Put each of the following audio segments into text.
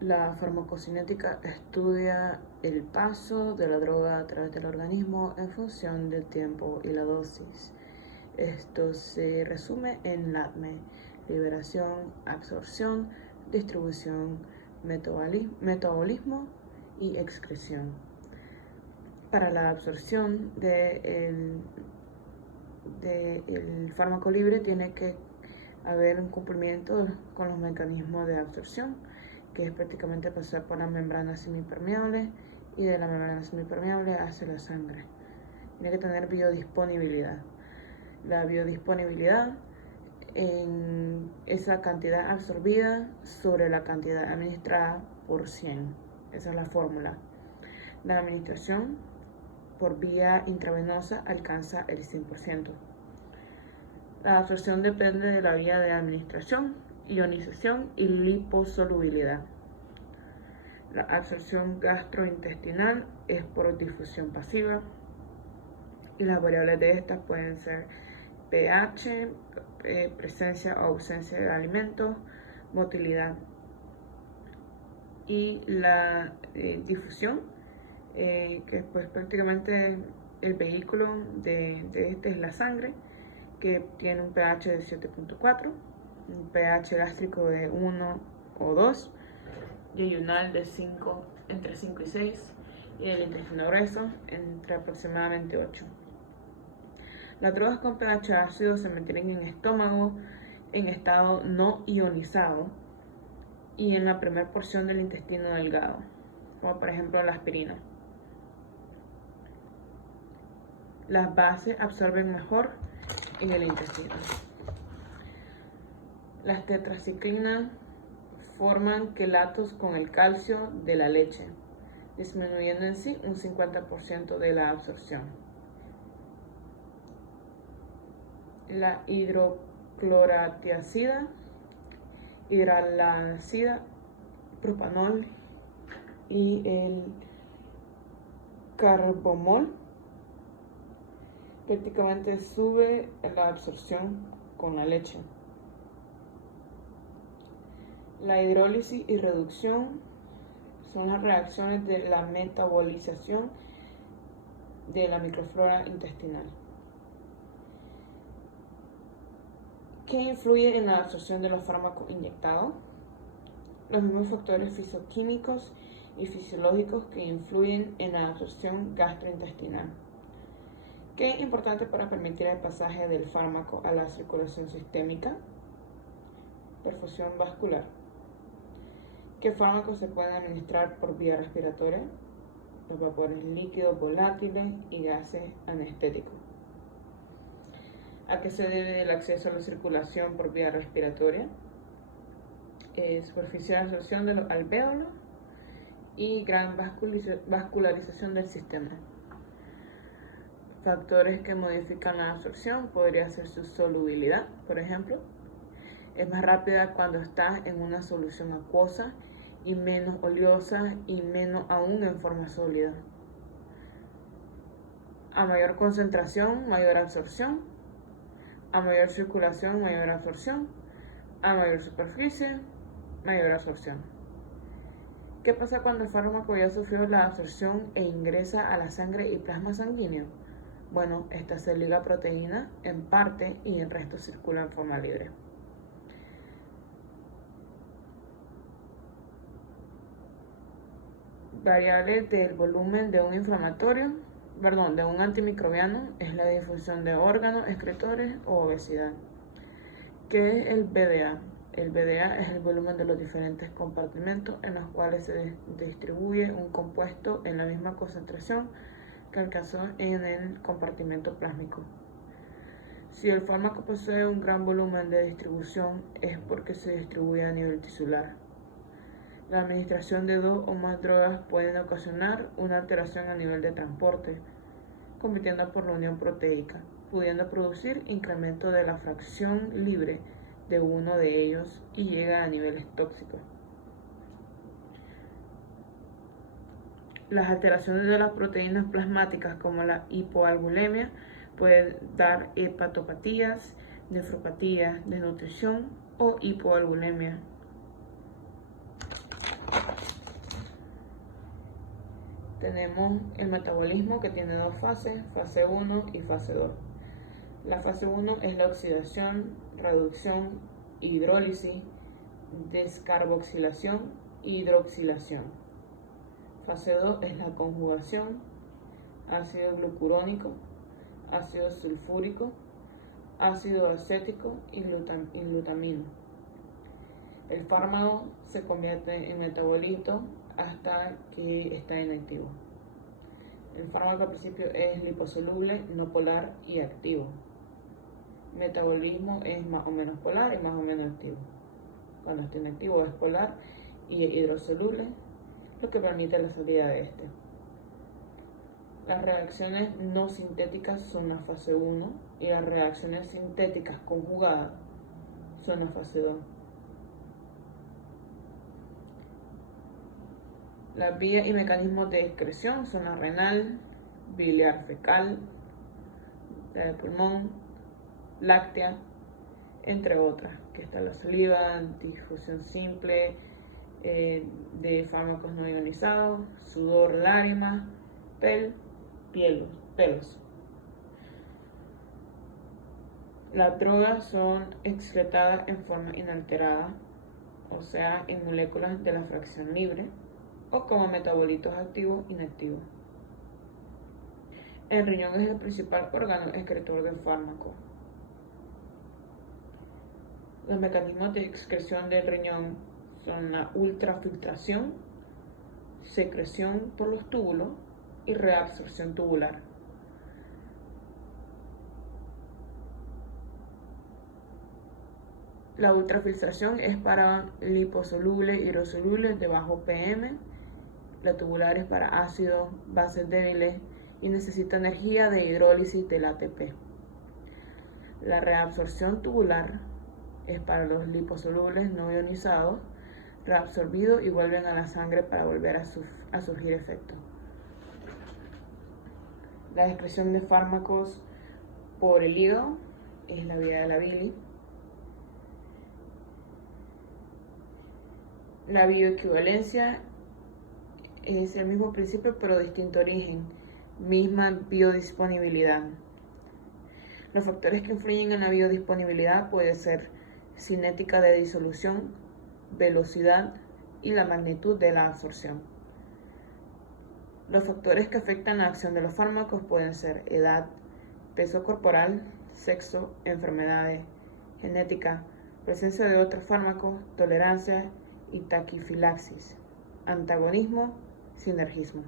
La farmacocinética estudia el paso de la droga a través del organismo en función del tiempo y la dosis. Esto se resume en LADME: liberación, absorción, distribución, metabolismo y excreción. Para la absorción del fármaco libre tiene que haber un cumplimiento con los mecanismos de absorción, que es prácticamente pasar por la membrana semipermeable y de la membrana semipermeable hacia la sangre. Tiene que tener biodisponibilidad. La biodisponibilidad en esa cantidad absorbida sobre la cantidad administrada por 100. Esa es la fórmula. La administración por vía intravenosa alcanza el 100%. La absorción depende de la vía de administración, ionización y liposolubilidad. La absorción gastrointestinal es por difusión pasiva y las variables de estas pueden ser pH, presencia o ausencia de alimentos, motilidad. Y la difusión, que es pues prácticamente el vehículo de este es la sangre, que tiene un pH de 7.4, un pH gástrico de 1 o 2, yeyunal de entre 5 y 6, y el intestino grueso entre aproximadamente 8. Las drogas con pH ácido se mantienen en estómago en estado no ionizado y en la primera porción del intestino delgado, como por ejemplo la aspirina. Las bases absorben mejor en el intestino. Las tetraciclinas forman quelatos con el calcio de la leche, disminuyendo en sí un 50% de la absorción. La hidrocloratiazida, hidralazida, propanol y el carbomol prácticamente sube la absorción con la leche. La hidrólisis y reducción son las reacciones de la metabolización de la microflora intestinal. ¿Qué influye en la absorción de los fármacos inyectados? Los mismos factores fisicoquímicos y fisiológicos que influyen en la absorción gastrointestinal. ¿Qué es importante para permitir el pasaje del fármaco a la circulación sistémica? Perfusión vascular. ¿Qué fármacos se pueden administrar por vía respiratoria? Los vapores líquidos volátiles y gases anestéticos. ¿A qué se debe el acceso a la circulación por vía respiratoria? Superficie de absorción de los alvéolos y gran vascularización del sistema. Factores que modifican la absorción podría ser su solubilidad, por ejemplo. Es más rápida cuando está en una solución acuosa y menos oleosa y menos aún en forma sólida. A mayor concentración, mayor absorción. A mayor circulación, mayor absorción. A mayor superficie, mayor absorción. ¿Qué pasa cuando el fármaco ya sufrió la absorción e ingresa a la sangre y plasma sanguíneo? Bueno, esta se liga a proteína en parte y el resto circula en forma libre. Variable del volumen de un de un antimicrobiano es la difusión de órganos, excretores o obesidad. ¿Qué es el BDA? El BDA es el volumen de los diferentes compartimentos en los cuales se distribuye un compuesto en la misma concentración que alcanzó en el compartimento plásmico. Si el fármaco posee un gran volumen de distribución es porque se distribuye a nivel tisular. La administración de 2 o más drogas pueden ocasionar una alteración a nivel de transporte, compitiendo por la unión proteica, pudiendo producir incremento de la fracción libre de uno de ellos y llega a niveles tóxicos. Las alteraciones de las proteínas plasmáticas como la hipoalbulemia pueden dar hepatopatías, nefropatías, desnutrición o hipoalbulemia. Tenemos el metabolismo, que tiene dos fases, fase 1 y fase 2. La fase 1 es la oxidación, reducción, hidrólisis, descarboxilación e hidroxilación. Fase 2 es la conjugación, ácido glucurónico, ácido sulfúrico, ácido acético y glutamino. El fármaco se convierte en metabolito hasta que está inactivo. El fármaco al principio es liposoluble, no polar y activo. Metabolismo es más o menos polar y más o menos activo. Cuando está inactivo es polar y hidrosoluble, lo que permite la salida de este. Las reacciones no sintéticas son la fase 1 y las reacciones sintéticas conjugadas son la fase 2. Las vías y mecanismos de excreción son la renal, biliar fecal, la de pulmón, láctea, entre otras, que está la saliva, difusión simple de fármacos no ionizados, sudor, lágrimas, pelos. Las drogas son excretadas en forma inalterada, o sea, en moléculas de la fracción libre, o como metabolitos activos inactivos. El riñón es el principal órgano excretor del fármaco. Los mecanismos de excreción del riñón son la ultrafiltración, secreción por los túbulos y reabsorción tubular. La ultrafiltración es para liposolubles, hidrosolubles de bajo pM. La tubular es para ácidos, bases débiles y necesita energía de hidrólisis del ATP. La reabsorción tubular es para los liposolubles no ionizados, reabsorbidos y vuelven a la sangre para volver a surgir efecto. La excreción de fármacos por el hígado es la vía de la bilis. La bioequivalencia es el mismo principio pero distinto origen, misma biodisponibilidad. Los factores que influyen en la biodisponibilidad pueden ser cinética de disolución, velocidad y la magnitud de la absorción. Los factores que afectan la acción de los fármacos pueden ser edad, peso corporal, sexo, enfermedades, genética, presencia de otros fármacos, tolerancia y taquifilaxis, antagonismo, sinergismo.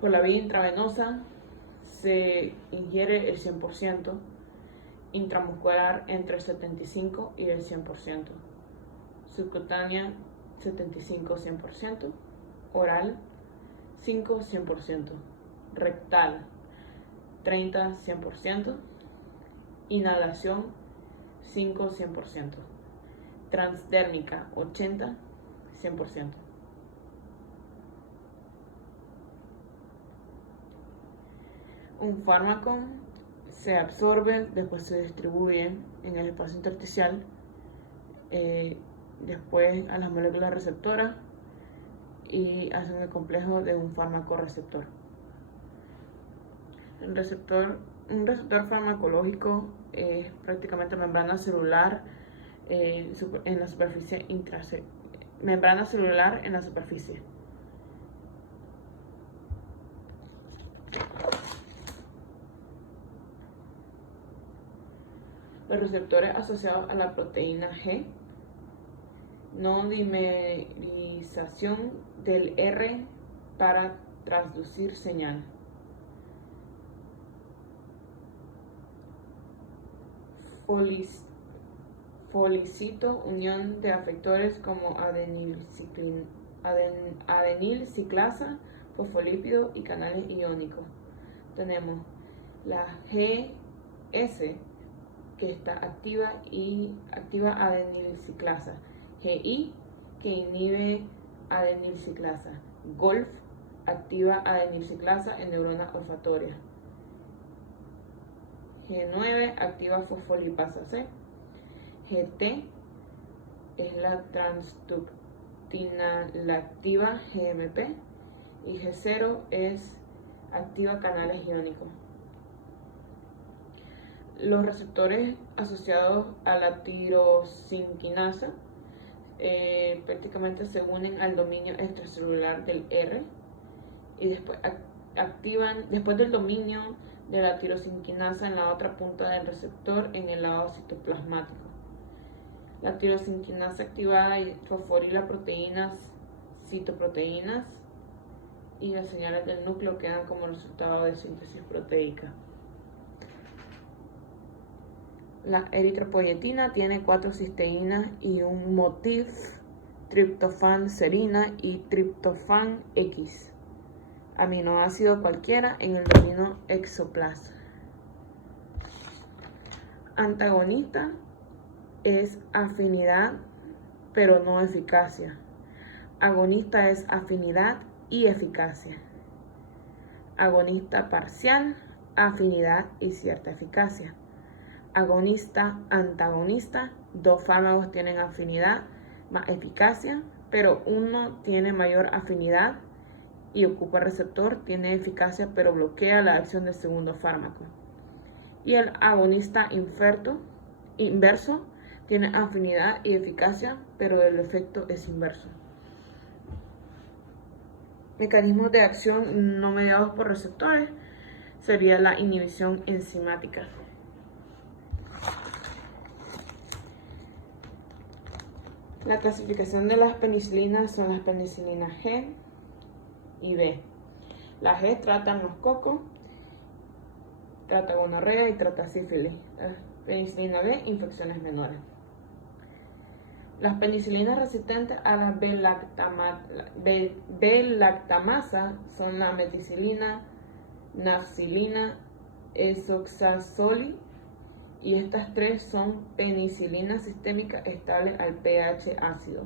Por la vía intravenosa se ingiere el 100%, intramuscular entre el 75 y el 100%, subcutánea 75-100%, oral 5-100%, rectal 30-100%, inhalación 5-100%, transdérmica 80-100%. Un fármaco se absorbe, después se distribuye en el espacio intersticial, después a las moléculas receptoras y hacen el complejo de un fármaco receptor. Un receptor farmacológico es prácticamente membrana celular en la superficie membrana celular en la superficie. Los receptores asociados a la proteína G, no dimerización del R para transducir señal. Folicito, unión de efectores como adenilciclasa, fosfolípido y canales iónicos. Tenemos la GS, que está activa adenilciclasa, GI, que inhibe adenilciclasa, Golf, activa adenilciclasa en neurona olfatoria, G9, activa fosfolipasa C, GT, es la transductina activa GMP y G0 es activa canales iónicos. Los receptores asociados a la tirosinquinasa prácticamente se unen al dominio extracelular del R y después después del dominio de la tirosinquinasa en la otra punta del receptor en el lado citoplasmático. La tirosinquinasa activada fosforila proteínas, citoproteínas y las señales del núcleo quedan como resultado de síntesis proteica. La eritropoyetina tiene 4 cisteínas y un motif, triptofán serina y triptofán X, aminoácido cualquiera en el dominio exoplasa. Antagonista es afinidad pero no eficacia. Agonista es afinidad y eficacia. Agonista parcial, afinidad y cierta eficacia. Agonista, antagonista, 2 fármacos tienen afinidad más eficacia, pero uno tiene mayor afinidad y ocupa receptor, tiene eficacia pero bloquea la acción del segundo fármaco. Y el agonista inverso tiene afinidad y eficacia, pero el efecto es inverso. Mecanismos de acción no mediados por receptores sería la inhibición enzimática. La clasificación de las penicilinas son las penicilinas G y B. La G trata meningococos, trata gonorrea y trata sífilis. La penicilina B, infecciones menores. Las penicilinas resistentes a la B-lactamasa son la meticilina, nafcilina, esoxazoli, y estas 3 son penicilinas sistémicas estables al pH ácido.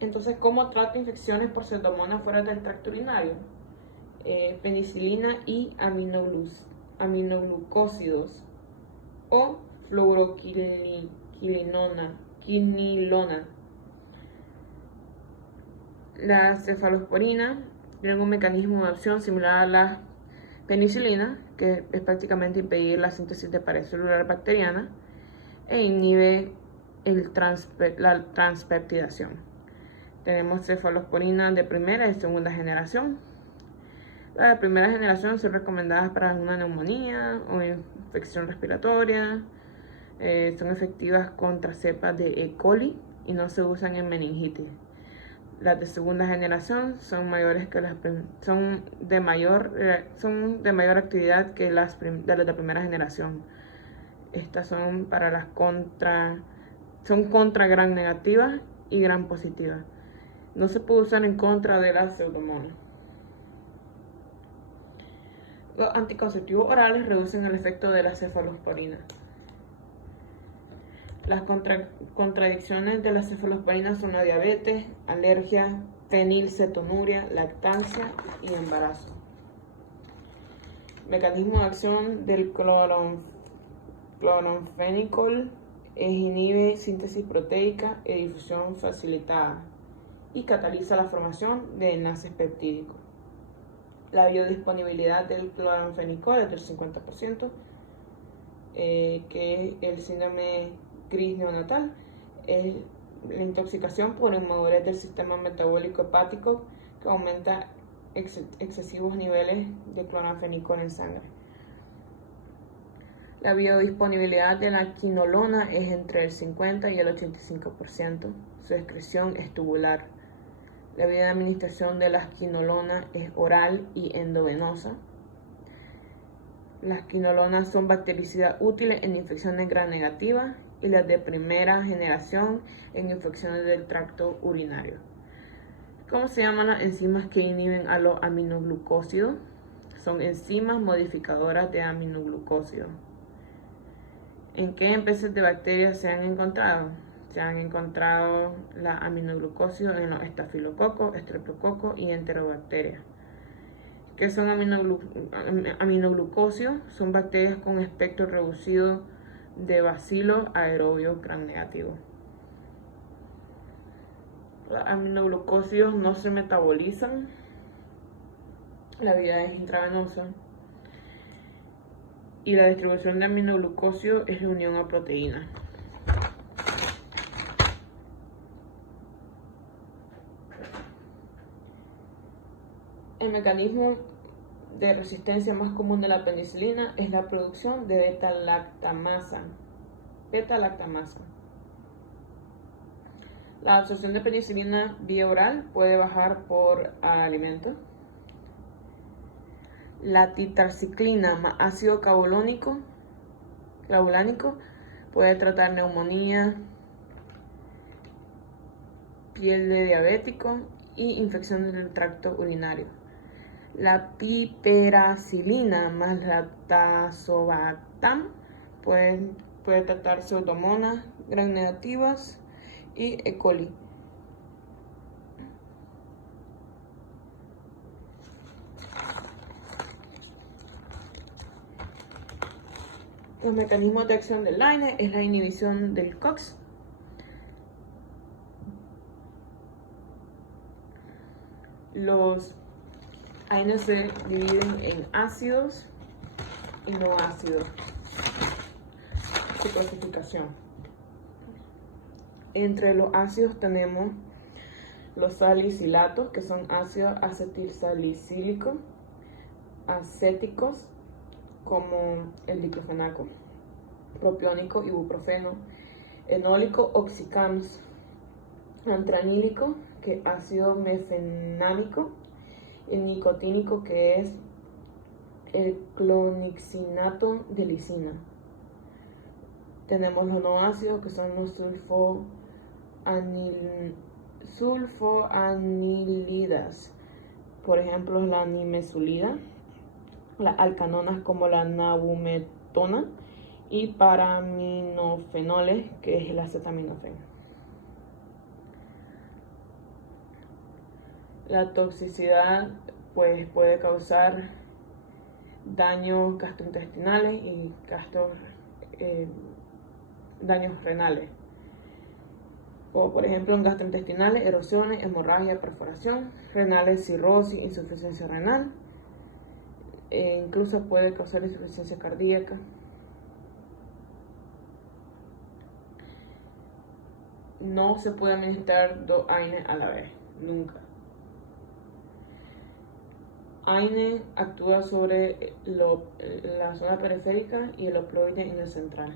Entonces, ¿cómo trata infecciones por pseudomonas fuera del tracto urinario? Penicilina y aminoglucósidos o fluoroquinilona. La cefalosporina tiene un mecanismo de acción similar a la penicilina, que es prácticamente impedir la síntesis de pared celular bacteriana e inhibe la transpeptidación. Tenemos cefalosporina de primera y segunda generación. Las de primera generación son recomendadas para una neumonía o infección respiratoria. Son efectivas contra cepas de E. coli y no se usan en meningitis. Las de segunda generación son de mayor actividad que las de primera generación. Estas son para las contra gram negativas y gram positivas. No se puede usar en contra de las pseudomonas. Los anticonceptivos orales reducen el efecto de la cefalosporina. Las contradicciones de la cefalosporina son la diabetes, alergia, fenilcetonuria, lactancia y embarazo. Mecanismo de acción del cloranfenicol es inhibe síntesis proteica y difusión facilitada y cataliza la formación de enlaces peptídicos. La biodisponibilidad del cloranfenicol es del 50%, que es el síndrome gris neonatal, es la intoxicación por inmadurez del sistema metabólico hepático que aumenta excesivos niveles de cloranfenicol en sangre. La biodisponibilidad de la quinolona es entre el 50 y el 85%. Su excreción es tubular. La vía de administración de la quinolona es oral y endovenosa. Las quinolonas son bactericidas útiles en infecciones gram negativas y las de primera generación en infecciones del tracto urinario. ¿Cómo se llaman las enzimas que inhiben a los aminoglucósidos? Son enzimas modificadoras de aminoglucósidos. ¿En qué especies de bacterias se han encontrado? Se han encontrado la aminoglucósidos en los estafilococos, estreptococos y enterobacterias. ¿Qué son aminoglucósidos? Son bacterias con espectro reducido de bacilo aerobio gram negativo. Los aminoglucósidos no se metabolizan, la vía es intravenosa y la distribución de aminoglucósidos es la unión a proteína. El mecanismo de resistencia más común de la penicilina es la producción de beta-lactamasa. La absorción de penicilina vía oral puede bajar por alimento. La titraciclina más ácido clavulánico puede tratar neumonía, piel de diabético y infecciones del tracto urinario. La piperacilina más la tazobactam puede tratar pseudomonas gram negativas y E. coli. Los mecanismos de acción del AINE es la inhibición del COX. Los AINE se dividen en ácidos y no ácidos. Su clasificación. Entre los ácidos tenemos los salicilatos, que son ácidos acetilsalicílicos, acéticos, como el diclofenaco, propiónico, ibuprofeno, enólico, oxicams, antranílico, que es ácido mefenámico, el nicotínico, que es el clonixinato de lisina. Tenemos los no ácidos, que son los sulfoanilidas, por ejemplo la nimesulida, las alcanonas como la nabumetona y paraminofenoles, que es el acetaminofén. La toxicidad pues puede causar daños gastrointestinales y daños renales, como por ejemplo en gastrointestinales, erosiones, hemorragia, perforación, renales, cirrosis, insuficiencia renal, incluso puede causar insuficiencia cardíaca. No se puede administrar 2 AINE a la vez, nunca. AINE actúa sobre la zona periférica y el opioide en el central.